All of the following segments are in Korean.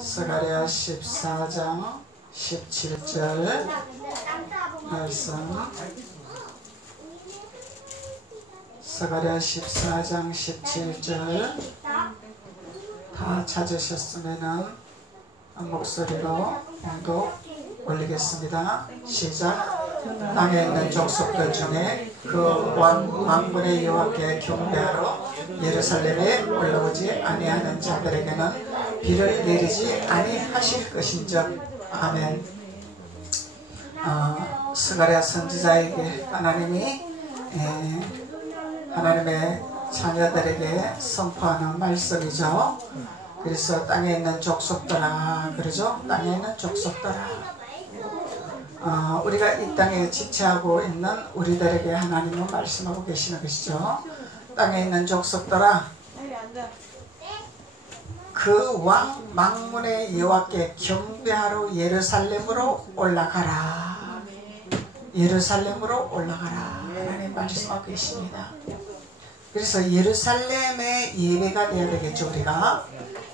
스가랴 14장 17절 말씀. 스가랴 14장 17절 다 찾으셨으면은 목소리로 봉독 올리겠습니다. 시작. 땅에 있는 족속들 중에 그 왕군의 여호와께 경배하러 예루살렘에 올라오지 아니하는 자들에게는 비를 내리지 아니하실 것인즉. 아멘. 스가랴 선지자에게 하나님이 하나님의 자녀들에게 선포하는 말씀이죠. 그래서 땅에 있는 족속들아, 그러죠? 땅에 있는 족속들아, 우리가 이 땅에 지체하고 있는 우리들에게 하나님은 말씀하고 계시는 것이죠. 땅에 있는 족속들아, 그 왕 망문의 여호와께 경배하러 예루살렘으로 올라가라. 예루살렘으로 올라가라. 하나님 말씀하고 계십니다. 그래서 예루살렘의 예배가 되어야 되겠죠. 우리가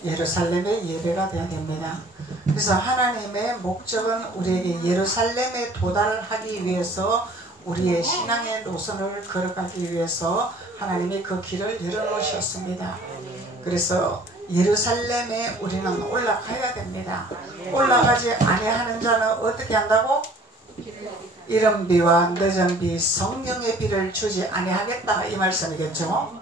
예루살렘의 예배가 되어야 됩니다. 그래서 하나님의 목적은 우리에게 예루살렘에 도달하기 위해서, 우리의 신앙의 노선을 걸어가기 위해서 하나님이 그 길을 열어놓으셨습니다. 그래서 예루살렘에 우리는 올라가야 됩니다. 올라가지 아니하는 자는 어떻게 한다고? 이른 비와 늦은 비, 성령의 비를 주지 아니하겠다, 이 말씀이겠죠.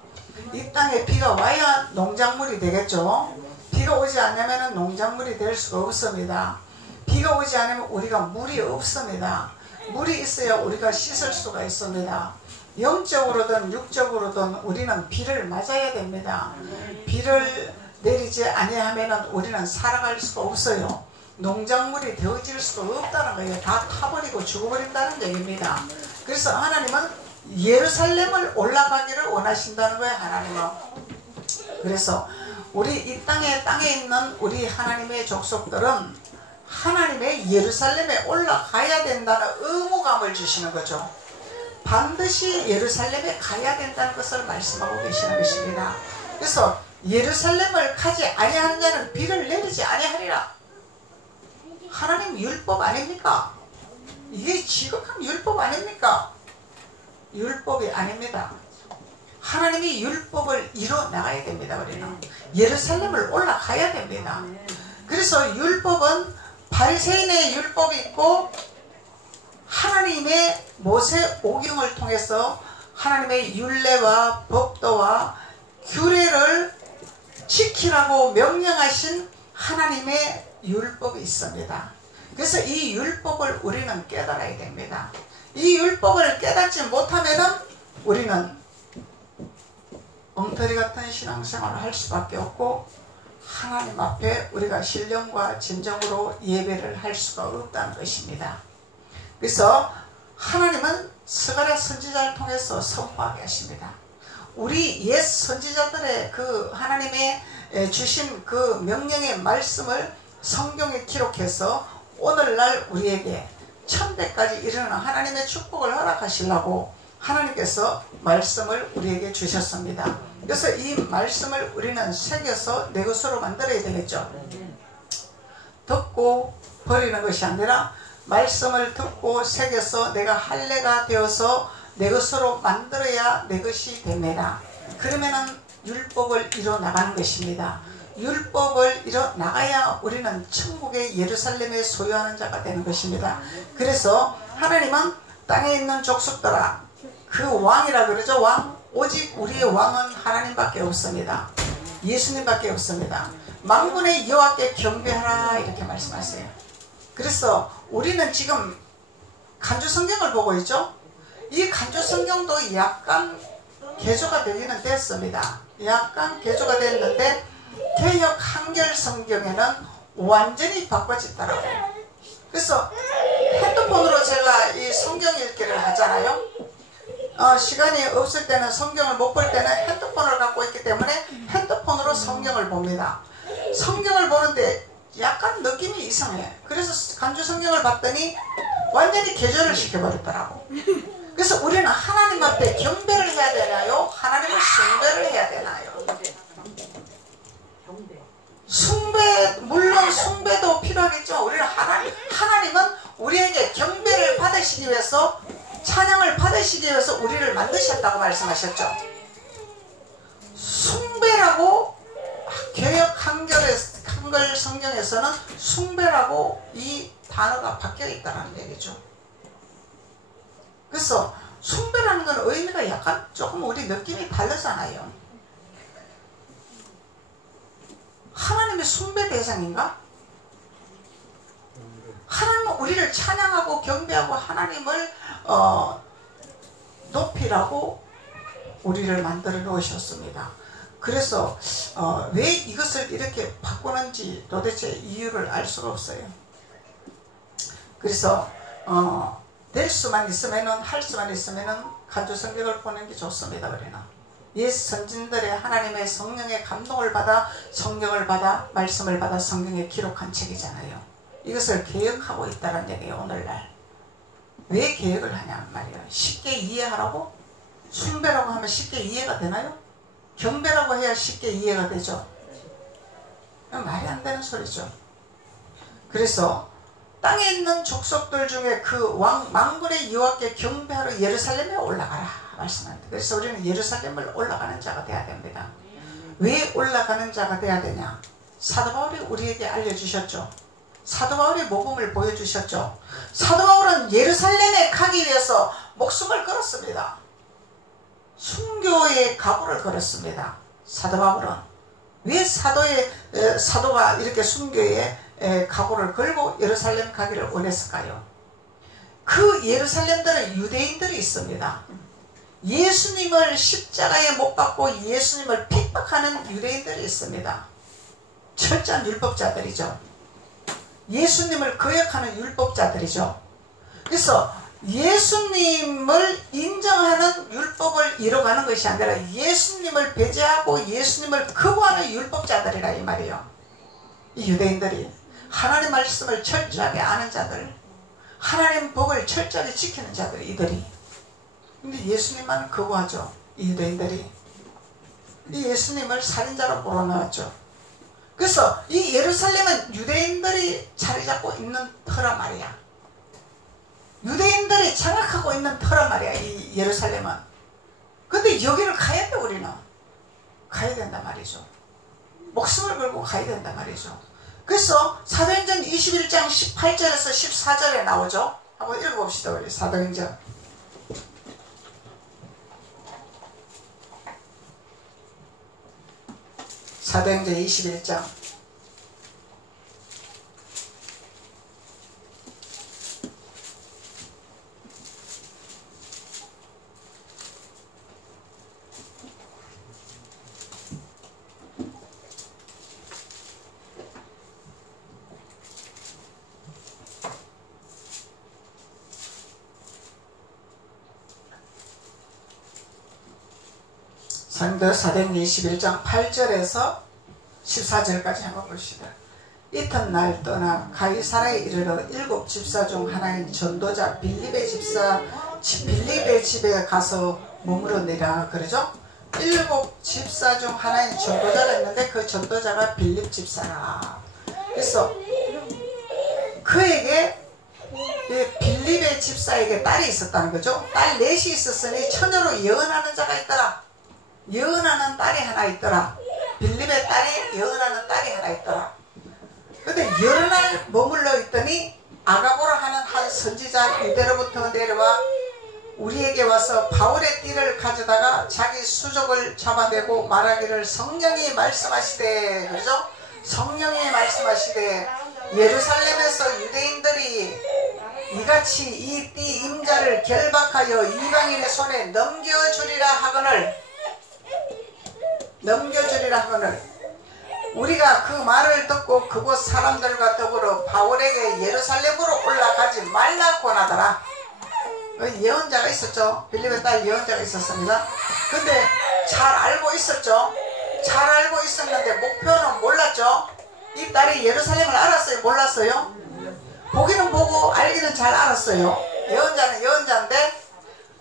이 땅에 비가 와야 농작물이 되겠죠. 비가 오지 않으면 농작물이 될 수가 없습니다. 비가 오지 않으면 우리가 물이 없습니다. 물이 있어야 우리가 씻을 수가 있습니다. 영적으로든 육적으로든 우리는 비를 맞아야 됩니다. 비를 내리지 아니하면 우리는 살아갈 수가 없어요. 농작물이 되어질 수가 없다는 거예요. 다 타버리고 죽어버린다는 얘기입니다. 그래서 하나님은 예루살렘을 올라가기를 원하신다는 거예요. 하나님은. 그래서 우리 이 땅에 있는 우리 하나님의 족속들은 하나님의 예루살렘에 올라가야 된다는 의무감을 주시는 거죠. 반드시 예루살렘에 가야 된다는 것을 말씀하고 계시는 것입니다. 그래서 예루살렘을 가지 아니하는 자는 비를 내리지 아니하리라. 하나님 율법 아닙니까? 이게 지극한 율법 아닙니까? 율법이 아닙니다. 하나님이 율법을 이뤄 나가야 됩니다. 우리는 예루살렘을 올라가야 됩니다. 그래서 율법은 바리새인의 율법이 있고 하나님의 모세 오경을 통해서 하나님의 율례와 법도와 규례를 지키라고 명령하신 하나님의 율법이 있습니다. 그래서 이 율법을 우리는 깨달아야 됩니다. 이 율법을 깨닫지 못하면 우리는 엉터리 같은 신앙생활을 할 수밖에 없고 하나님 앞에 우리가 신령과 진정으로 예배를 할 수가 없다는 것입니다. 그래서 하나님은 스가랴 선지자를 통해서 선포하게 하십니다. 우리 옛 선지자들의 그 하나님의 주신 그 명령의 말씀을 성경에 기록해서 오늘날 우리에게 천대까지 이르는 하나님의 축복을 허락하시려고 하나님께서 말씀을 우리에게 주셨습니다. 그래서 이 말씀을 우리는 새겨서 내 것으로 만들어야 되겠죠. 듣고 버리는 것이 아니라 말씀을 듣고 새겨서 내가 할례가 되어서 내 것으로 만들어야 내 것이 됩니다. 그러면은 율법을 이뤄 나가는 것입니다. 율법을 이뤄 나가야 우리는 천국의 예루살렘에 소유하는 자가 되는 것입니다. 그래서 하나님은 땅에 있는 족속들아, 그 왕이라 그러죠. 왕. 오직 우리의 왕은 하나님밖에 없습니다. 예수님밖에 없습니다. 만군의 여호와께 경배하라, 이렇게 말씀하세요. 그래서 우리는 지금 간주 성경을 보고 있죠. 이 간주 성경도 약간 개조가 되기는 됐습니다. 약간 개조가 됐는데 개역 한결 성경에는 완전히 바꿔졌더라고요. 그래서 핸드폰으로 제가 이 성경 읽기를 하잖아요. 시간이 없을 때는, 성경을 못 볼 때는 핸드폰을 갖고 있기 때문에 핸드폰으로 성경을 봅니다. 성경을 보는데 약간 느낌이 이상해. 그래서 간주 성경을 봤더니 완전히 개조를 시켜버렸더라고. 그래서 우리는 하나님 앞에 경배를 해야 되나요? 하나님을 숭배를 해야 되나요? 물론 숭배도 필요하겠지만 우리는 하나님은 우리에게 경배를 받으시기 위해서, 찬양을 받으시기 위해서 우리를 만드셨다고 말씀하셨죠. 숭배라고 개역 한글 성경에서는 숭배라고 이 단어가 바뀌어 있다는 얘기죠. 그래서 숭배라는 건 의미가 약간 조금 우리 느낌이 다르잖아요. 하나님의 숭배 대상인가? 하나님은 우리를 찬양하고 경배하고 하나님을 높이라고 우리를 만들어 놓으셨습니다. 그래서 왜 이것을 이렇게 바꾸는지 도대체 이유를 알 수가 없어요. 그래서 될 수만 있으면은, 할 수만 있으면은 간주 성경을 보는 게 좋습니다. 우리는 옛 선진들의 하나님의 성령의 감동을 받아, 성경을 받아, 말씀을 받아 성경에 기록한 책이잖아요. 이것을 개혁하고 있다는 얘기예요. 오늘날 왜 개혁을 하냐 말이에요. 쉽게 이해하라고? 숭배라고 하면 쉽게 이해가 되나요? 경배라고 해야 쉽게 이해가 되죠. 말이 안 되는 소리죠. 그래서 땅에 있는 족속들 중에 그 만군의 여호와께 경배하러 예루살렘에 올라가라 말씀합니다. 그래서 우리는 예루살렘을 올라가는 자가 돼야 됩니다. 왜 올라가는 자가 돼야 되냐? 사도 바울이 우리에게 알려주셨죠. 사도 바울이 모범을 보여주셨죠. 사도 바울은 예루살렘에 가기 위해서 목숨을 걸었습니다. 순교의 각오를 걸었습니다. 사도 바울은 왜 사도가 이렇게 순교의 각오를 걸고 예루살렘 가기를 원했을까요? 그 예루살렘들은 유대인들이 있습니다. 예수님을 십자가에 못 박고 예수님을 핍박하는 유대인들이 있습니다. 철저한 율법자들이죠. 예수님을 거역하는 율법자들이죠. 그래서 예수님을 인정하는 율법을 이뤄가는 것이 아니라 예수님을 배제하고 예수님을 거부하는 율법자들이라 이 말이에요. 이 유대인들이 하나님 말씀을 철저하게 아는 자들, 하나님 법을 철저하게 지키는 자들, 이들이. 근데 예수님만 거부하죠. 이 유대인들이. 이 예수님을 살인자로 몰아넣었죠. 그래서 이 예루살렘은 유대인들이 자리 잡고 있는 터란 말이야. 유대인들이 장악하고 있는 터란 말이야, 이 예루살렘은. 근데 여기를 가야 돼. 우리는 가야 된단 말이죠. 목숨을 걸고 가야 된단 말이죠. 그래서 사도행전 21장 18절에서 14절에 나오죠. 한번 읽어봅시다. 우리 사도행전. 사도행전 21장 사도행전 21장 8절에서 14절까지 한번 봅시다. 이튿날 떠나 가이사라에 이르러 7 집사 중 하나인 전도자 빌립의 집에 가서 머무르니라. 그러죠? 7 집사 중 하나인 전도자가 있는데 그 전도자가 빌립 집사라. 그래서 그에게, 빌립의 집사에게 딸이 있었다는 거죠. 딸 넷이 있었으니 처녀로 예언하는 자가 있더라. 예언하는 딸이 하나 있더라. 빌립의 딸이 예언하는 딸이 하나 있더라. 근데 여러 날 머물러 있더니 아가보라 하는 한 선지자 유대로부터 내려와 우리에게 와서 바울의 띠를 가져다가 자기 수족을 잡아내고 말하기를 성령이 말씀하시되, 그죠? 성령이 말씀하시되 예루살렘에서 유대인들이 이같이 이 띠 임자를 결박하여 이방인의 손에 넘겨주리라 하거늘 우리가 그 말을 듣고 그곳 사람들과 더불어 바울에게 예루살렘으로 올라가지 말라 권하더라. 예언자가 있었죠. 빌립의 딸 예언자가 있었습니다. 근데 잘 알고 있었죠. 잘 알고 있었는데 목표는 몰랐죠. 이 딸이 예루살렘을 알았어요? 몰랐어요? 보기는 보고 알기는 잘 알았어요. 예언자는 예언자인데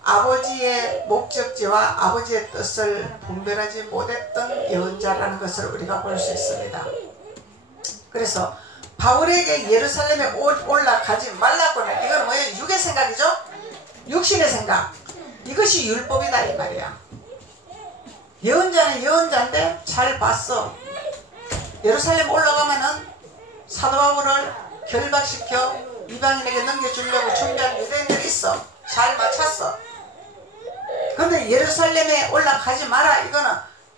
아버지의 목적지와 아버지의 뜻을 분별하지 못했던 예언자라는 것을 우리가 볼 수 있습니다. 그래서 바울에게 예루살렘에 올라가지 말라고는 이건 뭐예요? 육의 생각이죠? 육신의 생각. 이것이 율법이다 이 말이야. 예언자는 예언자인데 잘 봤어. 예루살렘 올라가면은 사도 바울을 결박시켜 이방인에게 넘겨주려고 준비한 유대인들이 있어. 잘 맞췄어. 그런데 예루살렘에 올라가지 마라. 이거는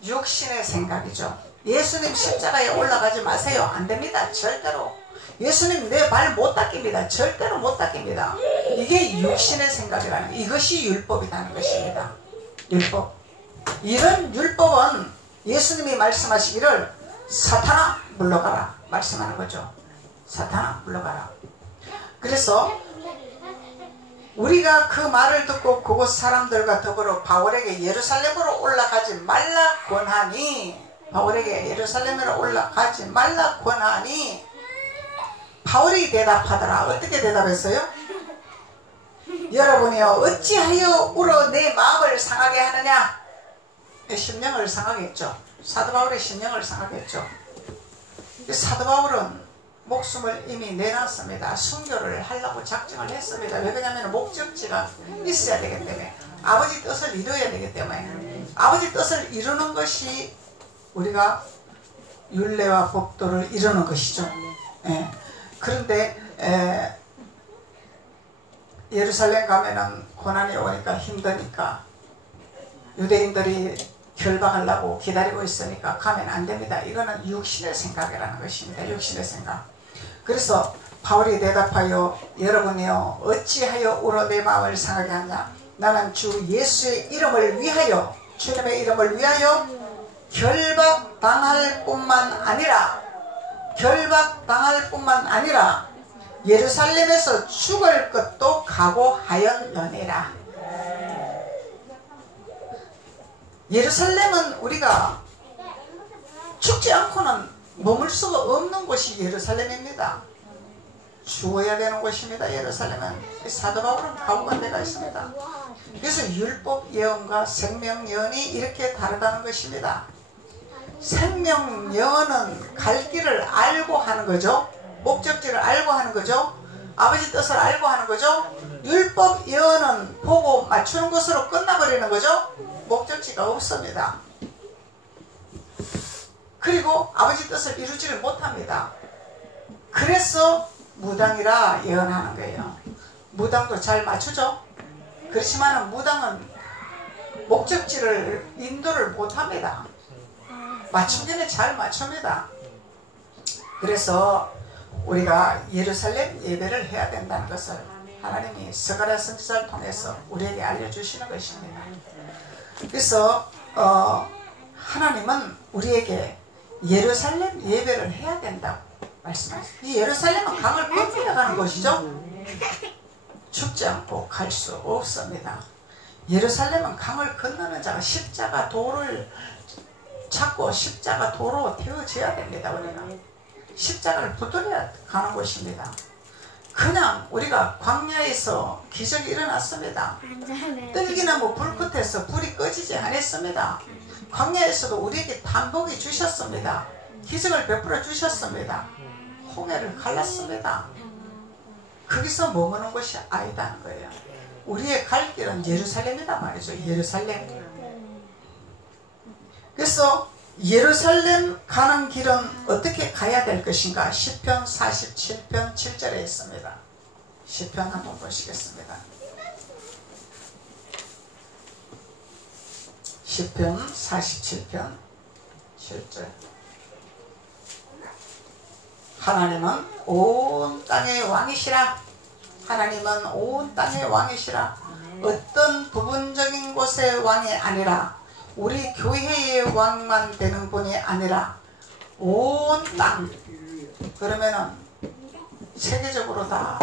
육신의 생각이죠. 예수님 십자가에 올라가지 마세요. 안 됩니다. 절대로. 예수님 내 발 못 닦입니다. 절대로 못 닦입니다. 이게 육신의 생각이라는, 이것이 율법이라는 것입니다. 율법. 이런 율법은 예수님이 말씀하시기를 사탄아 물러가라 말씀하는 거죠. 사탄아 물러가라. 그래서 우리가 그 말을 듣고 그곳 사람들과 더불어 바울에게 예루살렘으로 올라가지 말라 권하니, 바울에게 예루살렘으로 올라가지 말라 권하니 바울이 대답하더라. 어떻게 대답했어요? 여러분이요 어찌하여 울어 내 마음을 상하게 하느냐. 심령을 상하게 했죠. 사도 바울의 심령을 상하게 했죠. 사도 바울은 목숨을 이미 내놨습니다. 순교를 하려고 작정을 했습니다. 왜 그러냐면 목적지가 있어야 되기 때문에, 아버지 뜻을 이루어야 되기 때문에, 아버지 뜻을 이루는 것이 우리가 율례와 법도를 이루는 것이죠. 예. 그런데 예루살렘 가면은 고난이 오니까 힘드니까 유대인들이 결박하려고 기다리고 있으니까 가면 안 됩니다. 이거는 육신의 생각이라는 것입니다. 육신의 생각. 그래서 바울이 대답하여 여러분이요 어찌하여 울어 내 마음을 상하게 하냐. 나는 주 예수의 이름을 위하여, 주님의 이름을 위하여 결박당할 뿐만 아니라 예루살렘에서 죽을 것도 각오하였느니라. 예루살렘은 우리가 죽지 않고는 머물 수가 없는 곳이 예루살렘입니다. 죽어야 되는 곳입니다. 예루살렘은. 사도 바울은 각오한 데가 있습니다. 그래서 율법 예언과 생명 예언이 이렇게 다르다는 것입니다. 생명 예언은 갈 길을 알고 하는 거죠. 목적지를 알고 하는 거죠. 아버지 뜻을 알고 하는 거죠. 율법 예언은 보고 맞추는 것으로 끝나버리는 거죠. 목적지가 없습니다. 그리고 아버지 뜻을 이루지를 못합니다. 그래서 무당이라 예언하는 거예요. 무당도 잘 맞추죠. 그렇지만 무당은 목적지를 인도를 못합니다. 맞추기는 잘 맞춥니다. 그래서 우리가 예루살렘 예배를 해야 된다는 것을 하나님이 스가랴 선지자를 통해서 우리에게 알려주시는 것입니다. 그래서 하나님은 우리에게 예루살렘 예배를 해야 된다고 말씀하셨어요. 이 예루살렘은 강을 건너야 가는 곳이죠. 죽지 않고 갈 수 없습니다. 예루살렘은 강을 건너는 자가 십자가 도를 찾고 십자가 도로 태워져야 됩니다. 우리는 십자가를 붙들어야 가는 곳입니다. 그냥 우리가 광야에서 기적이 일어났습니다. 뜰기나무 불 끝에서 불이 꺼지지 않았습니다. 광야에서도 우리에게 단복이 주셨습니다. 기적을 베풀어 주셨습니다. 홍해를 갈랐습니다. 거기서 머무는 것이 아니다는 거예요. 우리의 갈 길은 예루살렘이다 말이죠. 예루살렘. 그래서 예루살렘 가는 길은 어떻게 가야 될 것인가? 시편 47편 7절에 있습니다. 시편 한번 보시겠습니다. 시편 47편 7절. 하나님은 온 땅의 왕이시라. 하나님은 온 땅의 왕이시라. 어떤 부분적인 곳의 왕이 아니라 우리 교회의 왕만 되는 분이 아니라 온 땅. 그러면은 세계적으로 다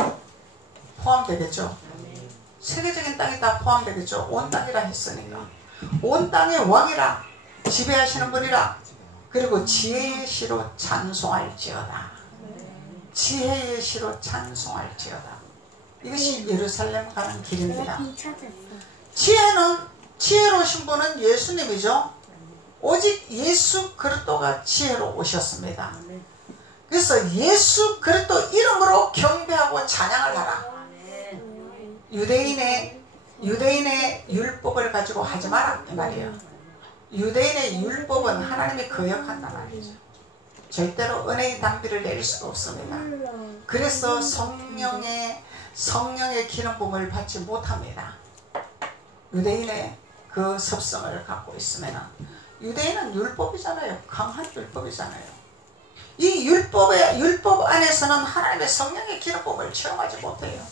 포함되겠죠. 세계적인 땅이 다 포함되겠죠. 온 땅이라 했으니까. 온 땅의 왕이라, 지배하시는 분이라. 그리고 지혜의 시로 찬송할지어다. 지혜의 시로 찬송할지어다. 이것이 예루살렘 가는 길입니다. 지혜로우신 분은 예수님이죠. 오직 예수 그리스도가 지혜로 오셨습니다. 그래서 예수 그리스도 이름으로 경배하고 찬양을 하라. 유대인의 율법을 가지고 하지 마라 이 말이에요. 유대인의 율법은 하나님이 거역한단 말이죠. 절대로 은혜의 단비를 내릴 수가 없습니다. 그래서 성령의 기름 부음을 받지 못합니다. 유대인의 그 습성을 갖고 있으면, 유대인은 율법이잖아요. 강한 율법이잖아요. 이 율법 안에서는 하나님의 성령의 기름 부음을 체험하지 못해요.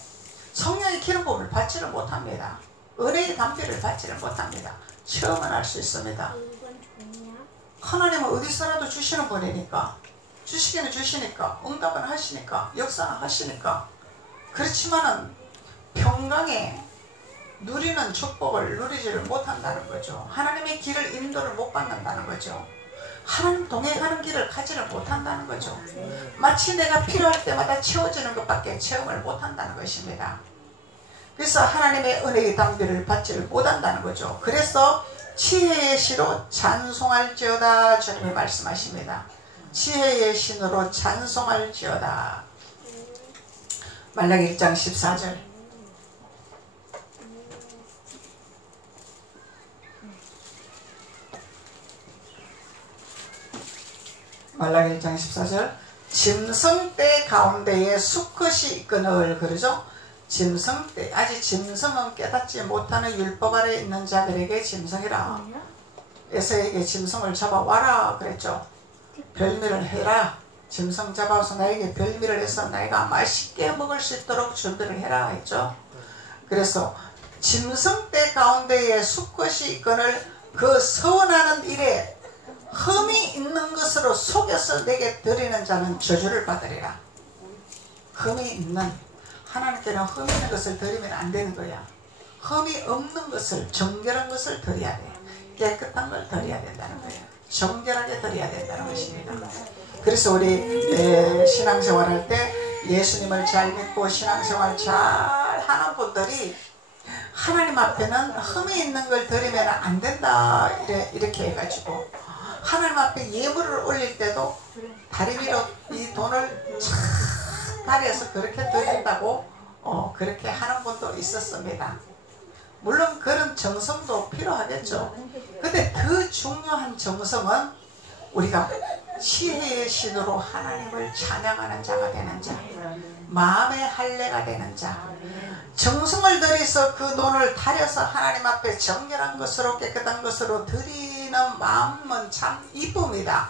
성령의 기름 부음을 받지를 못합니다. 은혜의 단비를 받지를 못합니다. 체험은 할 수 있습니다. 하나님은 어디서라도 주시는 분이니까, 주시기는 주시니까, 응답은 하시니까, 역사는 하시니까. 그렇지만은 평강에 누리는 축복을 누리지를 못한다는 거죠. 하나님의 길을 인도를 못 받는다는 거죠. 하나님 동행하는 길을 가지를 못한다는 거죠. 마치 내가 필요할 때마다 채워지는 것밖에 체험을 못한다는 것입니다. 그래서 하나님의 은혜의 단비를 받지를 못한다는 거죠. 그래서 지혜의 시로 찬송할지어다 주님이 말씀하십니다. 지혜의 신으로 찬송할지어다. 말라기 1장 14절. 말라기 1장 14절. 짐승떼 가운데에 수컷이 있거늘. 그러죠? 짐승떼, 아직 짐승은 깨닫지 못하는 율법 아래 있는 자들에게 짐승이라. 에서에게 짐승을 잡아와라 그랬죠. 별미를 해라. 짐승 잡아서 나에게 별미를 해서 나이가 맛있게 먹을 수 있도록 준비를 해라 했죠. 그래서 짐승떼 가운데에 수컷이 있거늘 그 서원하는 일에 흠이 있는 것으로 속여서 내게 드리는 자는 저주를 받으리라. 흠이 있는, 하나님께는 흠이 있는 것을 드리면 안 되는 거야. 흠이 없는 것을, 정결한 것을 드려야 돼. 깨끗한 걸 드려야 된다는 거예요. 정결하게 드려야 된다는 것입니다. 그래서 우리 신앙생활 할 때 예수님을 잘 믿고 신앙생활 잘 하는 분들이 하나님 앞에는 흠이 있는 걸 드리면 안 된다 이렇게 해가지고 하나님 앞에 예물을 올릴 때도 다리 위로 이 돈을 착 다리에서 그렇게 드린다고 그렇게 하는 분도 있었습니다. 물론 그런 정성도 필요하겠죠. 근데 그 중요한 정성은 우리가 지혜의 신으로 하나님을 찬양하는 자가 되는 자, 마음의 할례가 되는 자, 정성을 들여서 그 돈을 다려서 하나님 앞에 정결한 것으로 깨끗한 것으로 드리는 마음은 참 이쁩니다.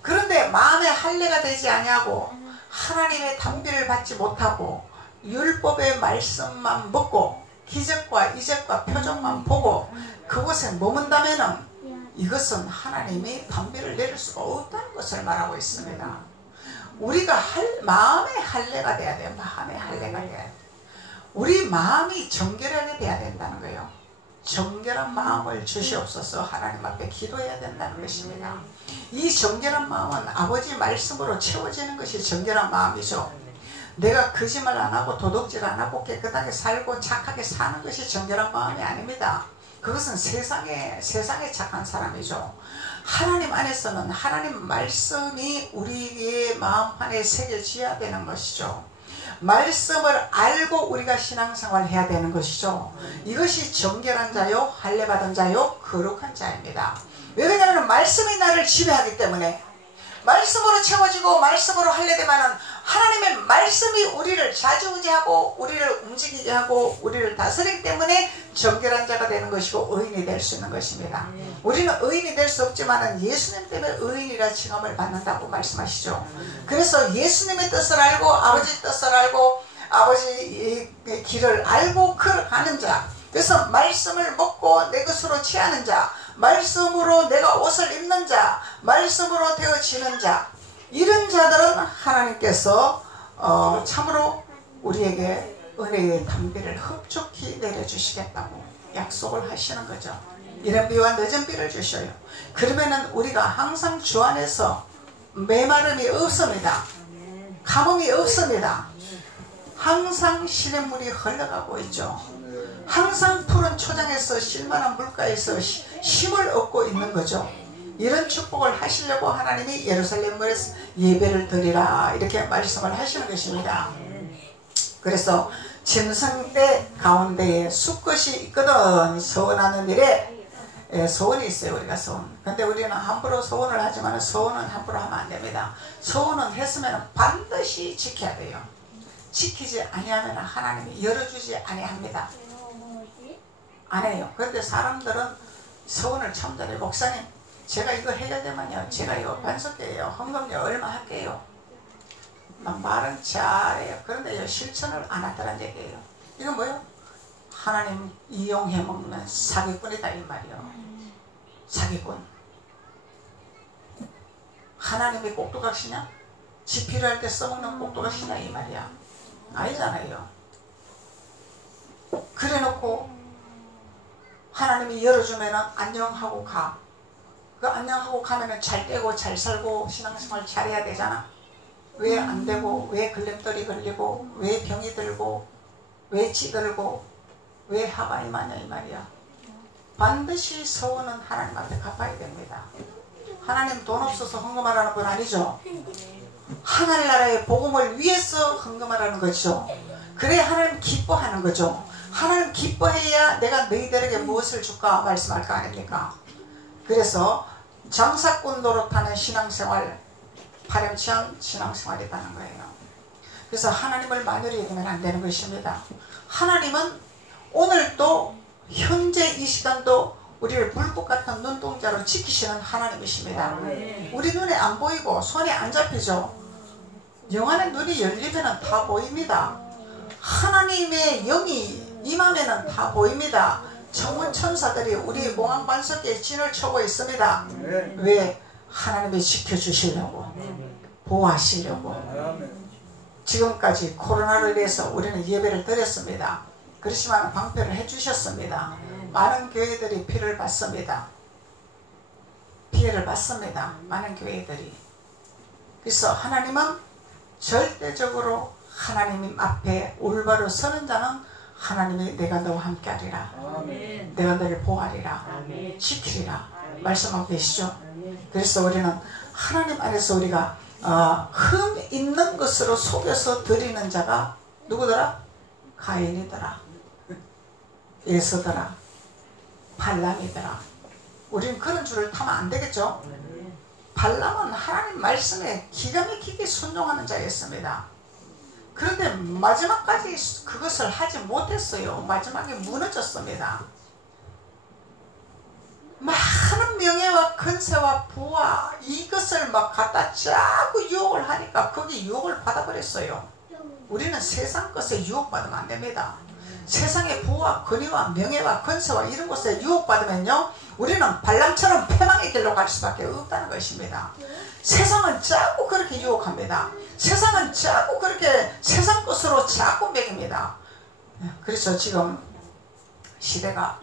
그런데 마음의 할례가 되지 아니하고 하나님의 단비를 받지 못하고 율법의 말씀만 먹고 기적과 이적과 표적만 보고 그곳에 머문다면은 이것은 하나님이 단비를 내릴 수가 없다는 것을 말하고 있습니다. 우리가 마음의 할례가 돼야 돼요. 마음의 할례가 돼야 돼요. 우리 마음이 정결하게 돼야 된다는 거예요. 정결한 마음을 주시옵소서 하나님 앞에 기도해야 된다는 것입니다. 이 정결한 마음은 아버지 말씀으로 채워지는 것이 정결한 마음이죠. 내가 거짓말 안 하고 도둑질 안 하고 깨끗하게 살고 착하게 사는 것이 정결한 마음이 아닙니다. 그것은 세상에 착한 사람이죠. 하나님 안에서는 하나님 말씀이 우리의 마음 안에 새겨져야 되는 것이죠. 말씀을 알고 우리가 신앙생활을 해야 되는 것이죠. 이것이 정결한 자요, 할례받은 자요, 거룩한 자입니다. 왜 그러냐면 말씀이 나를 지배하기 때문에 말씀으로 채워지고 말씀으로 할례되면은 하나님의 말씀이 우리를 좌지우지하고 우리를 움직이게 하고 우리를 다스리기 때문에 정결한 자가 되는 것이고 의인이 될 수 있는 것입니다. 우리는 의인이 될 수 없지만 예수님 때문에 의인이라 칭함을 받는다고 말씀하시죠. 그래서 예수님의 뜻을 알고 아버지 뜻을 알고 아버지의 길을 알고 걸어가는 자, 그래서 말씀을 먹고 내 것으로 취하는 자, 말씀으로 내가 옷을 입는 자, 말씀으로 되어지는 자, 이런 자들은 하나님께서 참으로 우리에게 은혜의 단비를 흡족히 내려주시겠다고 약속을 하시는 거죠. 이른 비와 늦은 비를 주셔요. 그러면은 우리가 항상 주 안에서 메마름이 없습니다. 가뭄이 없습니다. 항상 시냇물이 흘러가고 있죠. 항상 푸른 초장에서 쉴만한 물가에서 쉼을 얻고 있는 거죠. 이런 축복을 하시려고 하나님이 예루살렘에서 예배를 드리라 이렇게 말씀을 하시는 것입니다. 그래서 짐승대 가운데에 수컷이 있거든. 서원하는 일에 서원이 있어요. 우리가 서원. 근데 우리는 함부로 서원을 하지만 서원은 함부로 하면 안 됩니다. 서원은 했으면 반드시 지켜야 돼요. 지키지 아니하면 하나님이 열어주지 아니합니다. 안 해요. 그런데 사람들은 서원을 참 잘해요. 목사님 제가 이거 해결되면요 제가 이거 반석해요. 헌금료 얼마 할게요. 막 말은 잘해요. 그런데 실천을 안 하더란 얘기예요. 이건 뭐예요? 하나님 이용해 먹는 사기꾼이다 이 말이요. 사기꾼. 하나님이 꼭두각시냐? 지 필요할 때 써먹는 꼭두각시냐 이 말이야. 아니잖아요. 그래 놓고 하나님이 열어주면은 안녕하고 가. 그 안녕하고 가면은 잘 되고 잘 살고 신앙생활 잘해야 되잖아. 왜 안 되고 왜 걸림돌이 걸리고 왜 병이 들고 왜 찌들고 왜 하반이 많냐 이 말이야. 반드시 서원은 하나님 앞에 갚아야 됩니다. 하나님 돈 없어서 헌금하라는 건 아니죠. 하늘나라의 복음을 위해서 헌금하라는 거죠. 그래야 하나님 기뻐하는 거죠. 하나님 기뻐해야 내가 너희들에게 무엇을 줄까 말씀할 거 아닙니까? 그래서 장사꾼 노릇하는 신앙생활 파렴치한 신앙생활이라는 거예요. 그래서 하나님을 만연히 여기면 안 되는 것입니다. 하나님은 오늘도 현재 이 시간도 우리를 불꽃 같은 눈동자로 지키시는 하나님이십니다. 우리 눈에 안 보이고 손에 안 잡히죠. 영안의 눈이 열리면 다 보입니다. 하나님의 영이 임하면 다 보입니다. 천문 천사들이 우리 공항 반석에 진을 쳐고 있습니다. 왜? 하나님이 지켜주시려고, 보호하시려고. 지금까지 코로나로 인해서 우리는 예배를 드렸습니다. 그렇지만 방패를 해주셨습니다. 많은 교회들이 피해를 받습니다. 피해를 받습니다. 많은 교회들이. 그래서 하나님은 절대적으로 하나님 앞에 올바로 서는 자는 하나님이 내가 너와 함께 하리라. 내가 너를 보호하리라. 지키리라. 말씀하고 계시죠. 그래서 우리는 하나님 안에서 우리가 흠 있는 것으로 속여서 드리는 자가 누구더라? 가인이더라. 에서더라. 발람이더라. 우리는 그런 줄을 타면 안 되겠죠. 발람은 하나님 말씀에 기가 막히게 순종하는 자였습니다. 그런데 마지막까지 그것을 하지 못했어요. 마지막에 무너졌습니다. 많은 명예와 권세와 부와 이것을 막 갖다 자꾸 유혹을 하니까 거기 유혹을 받아버렸어요. 우리는 세상 것에 유혹받으면 안 됩니다. 세상의 부와 권위와 명예와 권세와 이런 것에 유혹받으면요 우리는 발람처럼 패망의 길로 갈 수밖에 없다는 것입니다. 세상은 자꾸 그렇게 유혹합니다. 세상은 자꾸 그렇게 세상 것으로 자꾸 먹입니다. 그래서 지금 시대가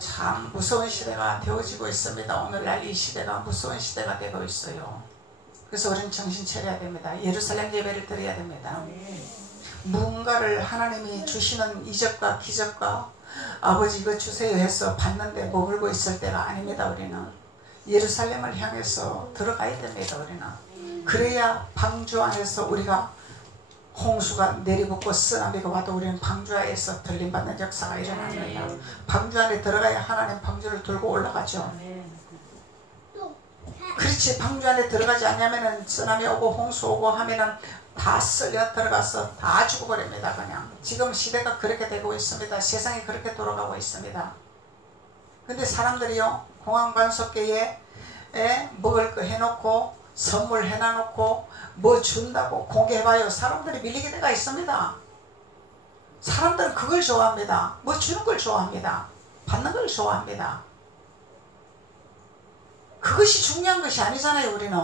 참 무서운 시대가 되어지고 있습니다. 오늘날 이 시대가 무서운 시대가 되고 있어요. 그래서 우리는 정신 차려야 됩니다. 예루살렘 예배를 드려야 됩니다. 무언가를 하나님이 주시는 이적과 기적과 아버지 이거 주세요 해서 받는데 머물고 있을 때가 아닙니다. 우리는 예루살렘을 향해서 들어가야 됩니다. 우리는 그래야 방주 안에서 우리가 홍수가 내리붙고 쓰나미가 와도 우리는 방주 안에서 들림받는 역사가 일어납니다. 방주 안에 들어가야 하나님 방주를 들고 올라가죠. 그렇지 방주 안에 들어가지 않냐면은 쓰나미 오고 홍수 오고 하면은 다 쓸려 들어가서 다 죽어버립니다. 그냥 지금 시대가 그렇게 되고 있습니다. 세상이 그렇게 돌아가고 있습니다. 근데 사람들이요 공항관속계에 먹을 거 해놓고 선물 해놔놓고 뭐 준다고 공개해봐요. 사람들이 밀리게 돼가 있습니다. 사람들은 그걸 좋아합니다. 뭐 주는 걸 좋아합니다. 받는 걸 좋아합니다. 그것이 중요한 것이 아니잖아요. 우리는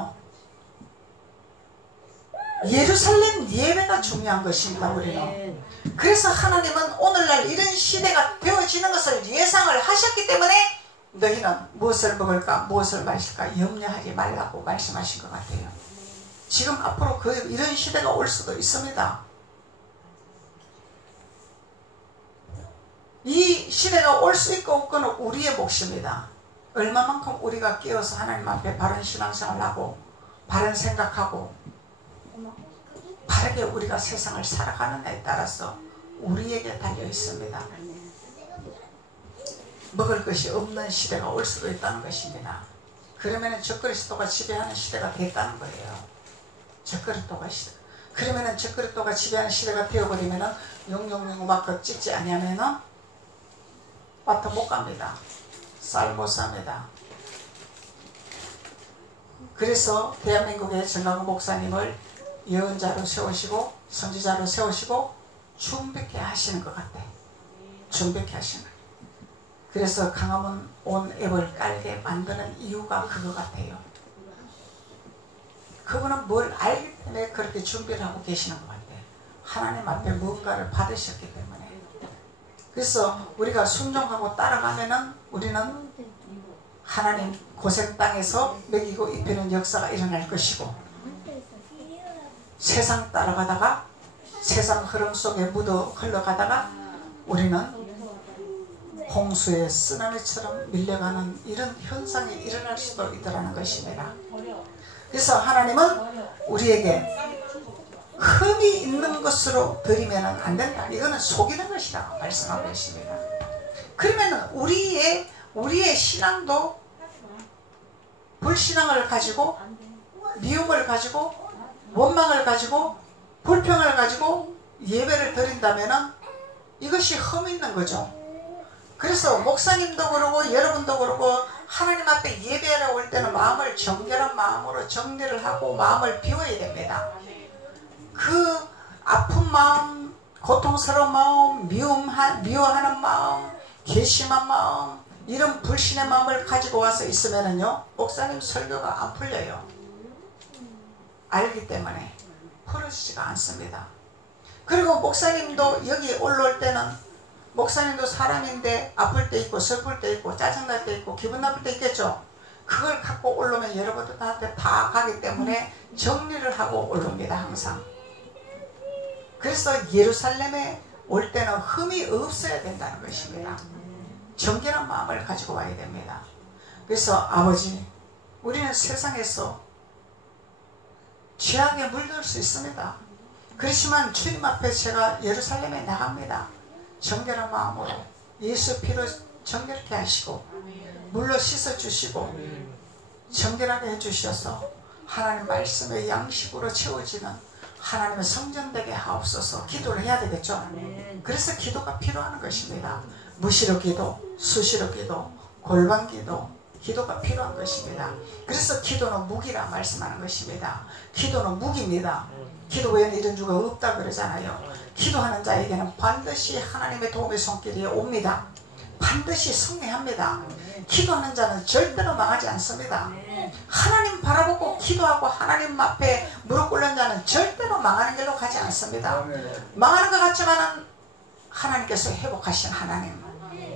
예루살렘 예배가 중요한 것입니다. 우리는. 그래서 하나님은 오늘날 이런 시대가 되어지는 것을 예상을 하셨기 때문에 너희는 무엇을 먹을까 무엇을 마실까 염려하지 말라고 말씀하신 것 같아요. 지금 앞으로 이런 시대가 올 수도 있습니다. 이 시대가 올 수 있고 없고는 우리의 몫입니다. 얼마만큼 우리가 깨어서 하나님 앞에 바른 신앙생활하고 바른 생각하고 바르게 우리가 세상을 살아가느냐에 따라서 우리에게 달려 있습니다. 먹을 것이 없는 시대가 올 수도 있다는 것입니다. 그러면은 적그리스도가 지배하는 시대가 됐다는 거예요. 적그리스도가 시대. 그러면은 적그리스도가 지배하는 시대가 되어버리면은 용용용 막 찍지 아니하면은 마트 못 갑니다. 쌀 못 삽니다. 그래서 대한민국의 정강훈 목사님을 예언자로 세우시고 선지자로 세우시고 준비케 하시는 것 같아. 준비케 하시는. 그래서 강화문 온 앱을 깔게 만드는 이유가 그거 같아요. 그분은 뭘 알기 때문에 그렇게 준비를 하고 계시는 것 같아요. 하나님 앞에 무언가를 받으셨기 때문에. 그래서 우리가 순종하고 따라가면은 우리는 하나님 고생 땅에서 먹이고 입히는 역사가 일어날 것이고, 세상 따라가다가 세상 흐름 속에 묻어 흘러가다가 우리는 홍수의 쓰나미처럼 밀려가는 이런 현상이 일어날 수도 있다는 것입니다. 그래서 하나님은 우리에게 흠이 있는 것으로 드리면 안 된다. 이거는 속이는 것이라고 말씀하고 있습니다. 그러면 우리의 신앙도 불신앙을 가지고, 미움을 가지고, 원망을 가지고, 불평을 가지고 예배를 드린다면 이것이 흠이 있는 거죠. 그래서 목사님도 그러고 여러분도 그러고 하나님 앞에 예배하러 올 때는 마음을 정결한 마음으로 정리를 하고 마음을 비워야 됩니다. 그 아픈 마음, 고통스러운 마음, 미워하는 마음, 괘씸한 마음, 이런 불신의 마음을 가지고 와서 있으면은요, 목사님 설교가 안 풀려요. 알기 때문에 풀어지지가 않습니다. 그리고 목사님도 여기 올라올 때는 목사님도 사람인데 아플 때 있고 슬플 때 있고 짜증날 때 있고 기분 나쁠 때 있겠죠. 그걸 갖고 올라오면 여러분들한테 다 가기 때문에 정리를 하고 올라옵니다. 항상. 그래서 예루살렘에 올 때는 흠이 없어야 된다는 것입니다. 정결한 마음을 가지고 와야 됩니다. 그래서 아버지, 우리는 세상에서 죄악에 물들 수 있습니다. 그렇지만 주님 앞에 제가 예루살렘에 나갑니다. 정결한 마음으로 예수 피로 정결케 하시고 물로 씻어주시고 정결하게 해주셔서 하나님 말씀의 양식으로 채워지는 하나님의 성전되게 하옵소서. 기도를 해야 되겠죠. 그래서 기도가 필요한 것입니다. 무시로 기도, 수시로 기도, 골방 기도, 기도가 필요한 것입니다. 그래서 기도는 무기라 말씀하는 것입니다. 기도는 무기입니다. 기도 외에는 이런 주가 없다 그러잖아요. 기도하는 자에게는 반드시 하나님의 도움의 손길이 옵니다. 반드시 승리합니다. 기도하는 자는 절대로 망하지 않습니다. 하나님 바라보고 기도하고 하나님 앞에 무릎 꿇는 자는 절대로 망하는 길로 가지 않습니다. 망하는 것 같지만 하나님께서 회복하신 하나님.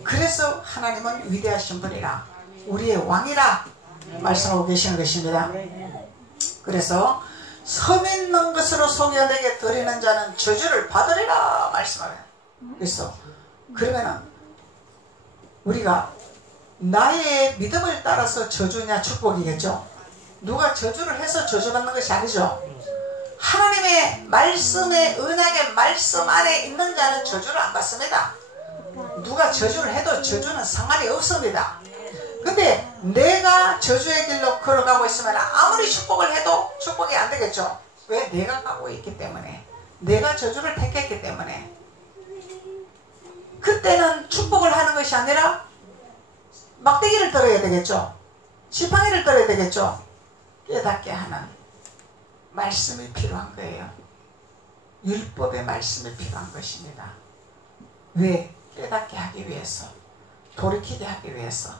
그래서 하나님은 위대하신 분이라, 우리의 왕이라 말씀하고 계시는 것입니다. 그래서 섬 있는 것으로 속여내게 드리는 자는 저주를 받으리라 말씀하면. 그래서 그러면은 우리가 나의 믿음을 따라서 저주냐 축복이겠죠. 누가 저주를 해서 저주받는 것이 아니죠. 하나님의 말씀의 언약의 말씀 안에 있는 자는 저주를 안 받습니다. 누가 저주를 해도 저주는 상관이 없습니다. 근데 내가 저주의 길로 걸어가고 있으면 아무리 축복을 해도 축복이 안 되겠죠. 왜? 내가 가고 있기 때문에, 내가 저주를 택했기 때문에. 그때는 축복을 하는 것이 아니라 막대기를 들어야 되겠죠. 지팡이를 들어야 되겠죠. 깨닫게 하는 말씀이 필요한 거예요. 율법의 말씀이 필요한 것입니다. 왜? 깨닫게 하기 위해서, 돌이키게 하기 위해서.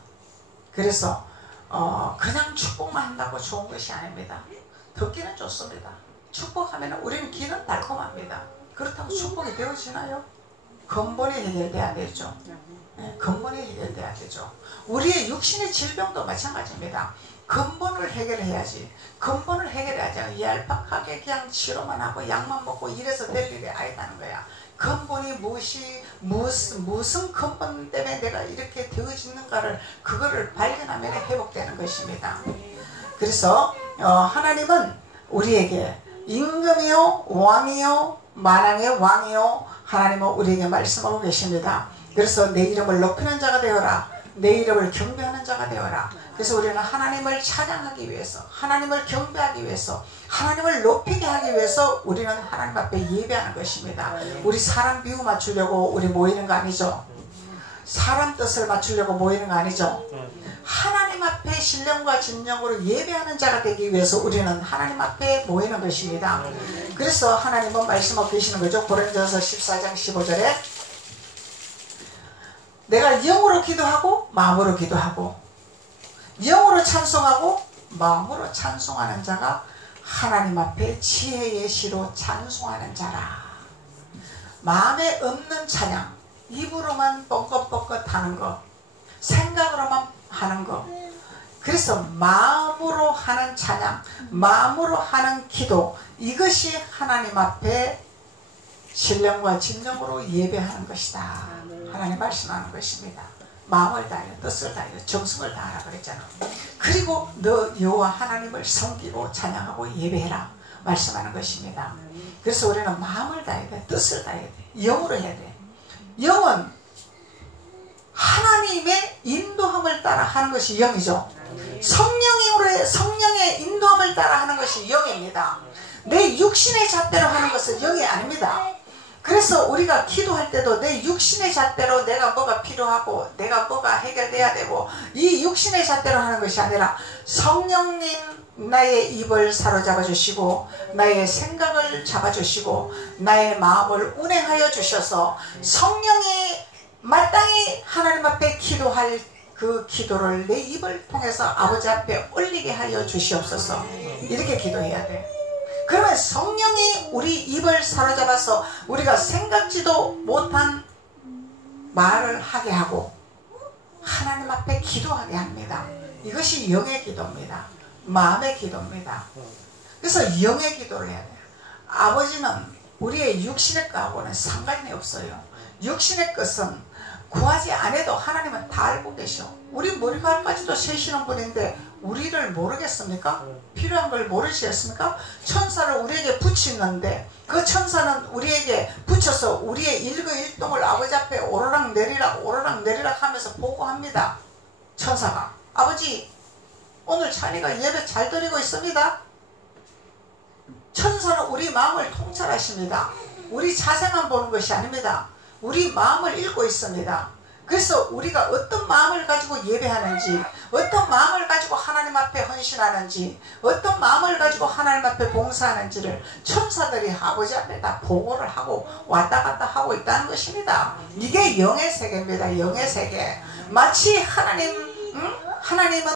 그래서 그냥 축복만 한다고 좋은 것이 아닙니다. 듣기는 좋습니다. 축복하면 우리는 귀는 달콤합니다. 그렇다고 축복이 되어지나요? 근본이 해결돼야 되죠. 네, 근본이 해결돼야 되죠. 우리의 육신의 질병도 마찬가지입니다. 근본을 해결해야지. 근본을 해결해야지. 얄팍하게 그냥 치료만 하고 약만 먹고 이래서 될 일이 아니다는 거야. 근본이 무슨 근본 때문에 내가 이렇게 되어지는가를 그거를 발견하면 회복되는 것입니다. 그래서 하나님은 우리에게 임금이요 왕이요 만왕의 왕이요 하나님은 우리에게 말씀하고 계십니다. 그래서 내 이름을 높이는 자가 되어라. 내 이름을 경배하는 자가 되어라. 그래서 우리는 하나님을 찬양하기 위해서, 하나님을 경배하기 위해서, 하나님을 높이게 하기 위해서 우리는 하나님 앞에 예배하는 것입니다. 우리 사람 비유 맞추려고 우리 모이는 거 아니죠. 사람 뜻을 맞추려고 모이는 거 아니죠. 하나님 앞에 신령과 진정으로 예배하는 자가 되기 위해서 우리는 하나님 앞에 모이는 것입니다. 그래서 하나님은 말씀하고 계시는 거죠. 고린도전서 14장 15절에 내가 영으로 기도하고 마음으로 기도하고 영으로 찬송하고 마음으로 찬송하는 자가 하나님 앞에 지혜의 시로 찬송하는 자라. 마음에 없는 찬양, 입으로만 뻥긋뻥긋 하는 거, 생각으로만 하는 거. 그래서 마음으로 하는 찬양, 마음으로 하는 기도, 이것이 하나님 앞에 신령과 진정으로 예배하는 것이다. 하나님 말씀하는 것입니다. 마음을 다하여 뜻을 다하여 정성을 다하라 그랬잖아. 그리고 너 여호와 하나님을 섬기고 찬양하고 예배해라 말씀하는 것입니다. 그래서 우리는 마음을 다해야 돼. 뜻을 다해야 돼. 영으로 해야 돼. 영은 하나님의 인도함을 따라 하는 것이 영이죠. 성령의 인도함을 따라 하는 것이 영입니다. 내 육신의 잣대로 하는 것은 영이 아닙니다. 그래서 우리가 기도할 때도 내 육신의 잣대로 내가 뭐가 필요하고 내가 뭐가 해결돼야 되고 이 육신의 잣대로 하는 것이 아니라 성령님 나의 입을 사로잡아 주시고 나의 생각을 잡아주시고 나의 마음을 운행하여 주셔서 성령이 마땅히 하나님 앞에 기도할 그 기도를 내 입을 통해서 아버지 앞에 올리게 하여 주시옵소서. 이렇게 기도해야 돼. 그러면 성령이 우리 입을 사로잡아서 우리가 생각지도 못한 말을 하게 하고 하나님 앞에 기도하게 합니다. 이것이 영의 기도입니다. 마음의 기도입니다. 그래서 영의 기도를 해야 돼요. 아버지는 우리의 육신의 것하고는 상관이 없어요. 육신의 것은 구하지 않아도 하나님은 다 알고 계셔. 우리 머리카락까지도 세시는 분인데 우리를 모르겠습니까? 필요한 걸 모르시겠습니까? 천사를 우리에게 붙이는데 그 천사는 우리에게 붙여서 우리의 일거일동을 아버지 앞에 오르락 내리락 하면서 보고합니다. 천사가 아버지 오늘 자네가 예배 잘 드리고 있습니다. 천사는 우리 마음을 통찰하십니다. 우리 자세만 보는 것이 아닙니다. 우리 마음을 읽고 있습니다. 그래서 우리가 어떤 마음을 가지고 예배하는지, 어떤 마음을 가지고 하나님 앞에 헌신하는지, 어떤 마음을 가지고 하나님 앞에 봉사하는지를 천사들이 아버지 앞에 다 보고를 하고 왔다 갔다 하고 있다는 것입니다. 이게 영의 세계입니다. 영의 세계. 마치 하나님은